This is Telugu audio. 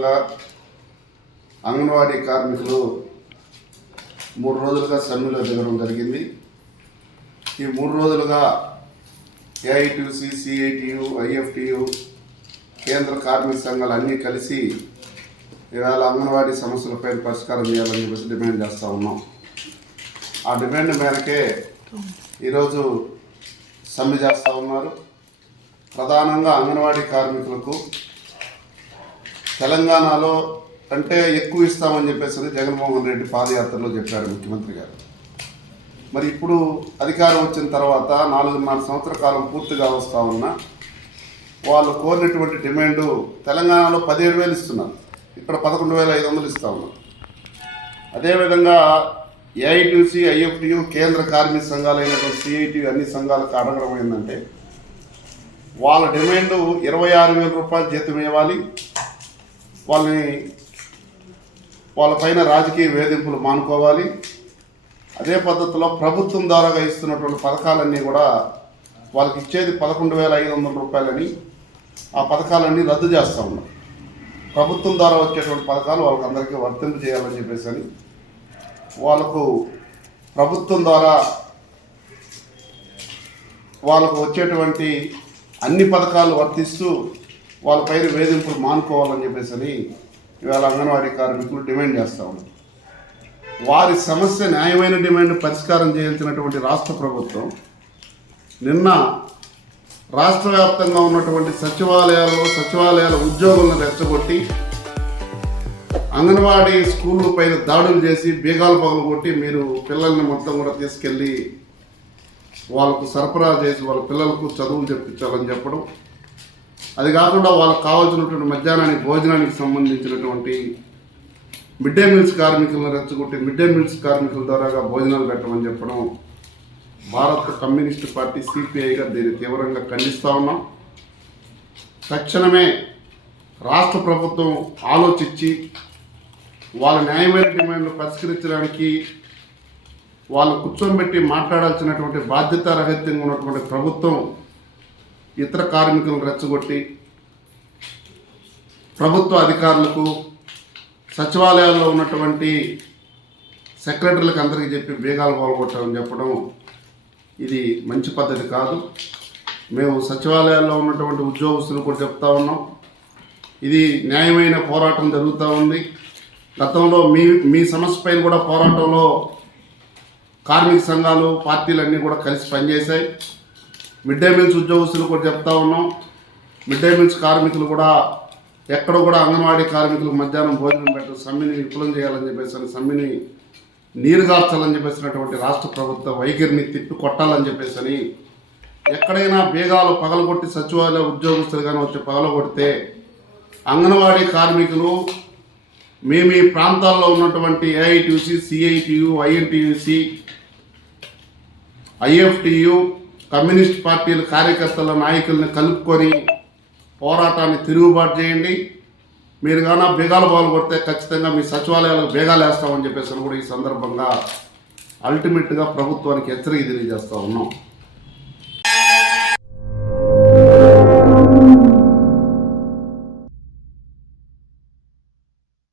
వ్యాప్తంగా అంగన్వాడీ కార్మికులు 3 రోజులుగా సమ్మెలో దిగడం జరిగింది. ఈ 3 రోజులుగా ఏఐటీయూసీ, సిఐటియు, ఐఎఫ్టియు, కేంద్ర కార్మిక సంఘాలు అన్నీ కలిసి ఇవాళ అంగన్వాడీ సమస్యలపై పరిష్కారం చేయాలని చెప్పేసి డిమాండ్ చేస్తూ ఉన్నాం. ఆ డిమాండ్ మేరకే ఈరోజు సమ్మె చేస్తూ ఉన్నారు. ప్రధానంగా అంగన్వాడీ కార్మికులకు తెలంగాణలో కంటే ఎక్కువ ఇస్తామని చెప్పేసి జగన్మోహన్ రెడ్డి పాదయాత్రలో చెప్పారు ముఖ్యమంత్రి గారు. మరి ఇప్పుడు అధికారం వచ్చిన తర్వాత 4.5 సంవత్సర కాలం పూర్తిగా వస్తూ ఉన్నా వాళ్ళు కోరినటువంటి డిమాండు తెలంగాణలో 17,000 ఇస్తున్నారు, ఇక్కడ 11,500 ఇస్తూ ఉన్నారు. అదేవిధంగా ఏఐటీయూసీ, ఐఎఫ్టియు, కేంద్ర కార్మిక సంఘాలైనటువంటి సిఐటియు అన్ని సంఘాలకు అడగడం ఏంటంటే వాళ్ళ డిమాండు 26,000 రూపాయలు జీతం ఇవ్వాలి, వాళ్ళపైన రాజకీయ వేధింపులు మానుకోవాలి. అదే పద్ధతిలో ప్రభుత్వం ద్వారాగా ఇస్తున్నటువంటి పథకాలన్నీ కూడా వాళ్ళకి ఇచ్చేది 11,500 రూపాయలని ఆ పథకాలన్నీ రద్దు చేస్తూ ఉన్నారు. ప్రభుత్వం ద్వారా వచ్చేటువంటి పథకాలు వాళ్ళకి అందరికీ వర్తింపు చేయాలని చెప్పేసి అని వాళ్ళకు ప్రభుత్వం ద్వారా వాళ్ళకు వచ్చేటువంటి అన్ని పథకాలు వర్తిస్తూ వాళ్ళపైన వేధింపులు మానుకోవాలని చెప్పేసి అని ఇవాళ అంగన్వాడీ కార్మికులు డిమాండ్ చేస్తూ ఉన్నారు. వారి సమస్య న్యాయమైన డిమాండ్ పరిష్కారం చేయాల్సినటువంటి రాష్ట్ర ప్రభుత్వం నిన్న రాష్ట్ర వ్యాప్తంగా ఉన్నటువంటి సచివాలయాల ఉద్యోగులను రెచ్చగొట్టి అంగన్వాడీ స్కూళ్ళ పైన దాడులు చేసి బీగాలు పగలగొట్టి మీరు పిల్లల్ని మొత్తం కూడా తీసుకెళ్ళి వాళ్ళకు సరఫరా చేసి వాళ్ళ పిల్లలకు చదువులు చెప్పించాలని చెప్పడం, అది కాకుండా వాళ్ళకు కావాల్సినటువంటి మధ్యాహ్నానికి భోజనానికి సంబంధించినటువంటి మిడ్ డే మీల్స్ కార్మికులను రెచ్చగొట్టి మిడ్ డే మీల్స్ కార్మికుల ద్వారాగా భోజనాలు పెట్టమని చెప్పడం భారత కమ్యూనిస్టు పార్టీ సిపిఐగా దీన్ని తీవ్రంగా ఖండిస్తూ ఉన్నాం. తక్షణమే రాష్ట్ర ప్రభుత్వం ఆలోచించి వాళ్ళ న్యాయమైన డిమాండ్లు పరిష్కరించడానికి వాళ్ళు కూర్చోబెట్టి మాట్లాడాల్సినటువంటి బాధ్యతారహితంగా ఉన్నటువంటి ప్రభుత్వం ఇతర కార్మికులను రెచ్చగొట్టి ప్రభుత్వ అధికారులకు సచివాలయాల్లో ఉన్నటువంటి సెక్రటరీలకు అందరికీ చెప్పి బీగాలు పాల్గొట్టామని చెప్పడం ఇది మంచి పద్ధతి కాదు. మేము సచివాలయాల్లో ఉన్నటువంటి ఉద్యోగస్తులు కూడా చెప్తా ఉన్నాం, ఇది న్యాయమైన పోరాటం జరుగుతూ ఉంది. గతంలో మీ సమస్య పైన కూడా పోరాటంలో కార్మిక సంఘాలు పార్టీలన్నీ కూడా కలిసి పనిచేశాయి. మిడ్ డే మీల్స్ ఉద్యోగస్తులు కూడా చెప్తా ఉన్నాం, మిడ్ డే మీల్స్ కార్మికులు కూడా ఎక్కడ కూడా అంగన్వాడీ కార్మికులకు మధ్యాహ్నం భోజనం పెట్టు సమ్మెని విఫలం చేయాలని చెప్పేసి సమ్మెని నీరుగార్చాలని చెప్పేసినటువంటి రాష్ట్ర ప్రభుత్వ వైఖరిని తిప్పి కొట్టాలని చెప్పేసి ఎక్కడైనా బీగాలు పగలగొట్టి సచివాలయ ఉద్యోగస్తులు కానీ వచ్చి పగలగొడితే అంగన్వాడీ కార్మికులు మీ ప్రాంతాల్లో ఉన్నటువంటి AITUC, CITU, INTUC, IFTU, communist పార్టీల కార్యకర్తల నాయకుల్ని కలుపుకొని పోరాటాన్ని తిరుగుబాటు చేయండి. మీరు కానీ బీగాలు పాల్గొడితే ఖచ్చితంగా మీ సచివాలయాలకు బీగాలు వేస్తామని చెప్పేసి కూడా ఈ సందర్భంగా అల్టిమేట్గా ప్రభుత్వానికి హెచ్చరిక తెలియజేస్తూ ఉన్నాం.